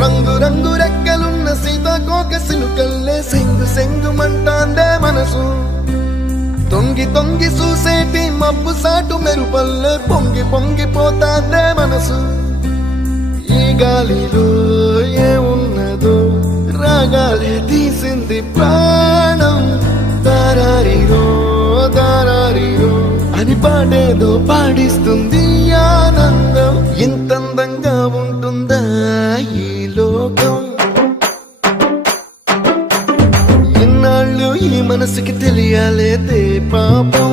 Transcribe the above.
రంగు రంగు రెక్కలున్న సీతాకోక సిలుకల్లే సెంగు సెంగు మంటాందే మనసు తొంగి తొంగి చూసేటి మబ్బు సాటు మెరుపల్లే పొంగి పొంగిపోతాందే మనసు ఈ గాలిలో ఏమున్నదో రాగాలే తీసింది ప్రాణం దారారిరో దారారిరో అని పాడేదో పాడిస్తుంది ఆనందం ఇంతందంగా ఉంటుందా ఈ లోకం ఇన్నాళ్ళు ఈ మనసుకి తెలియాలేదే పాపం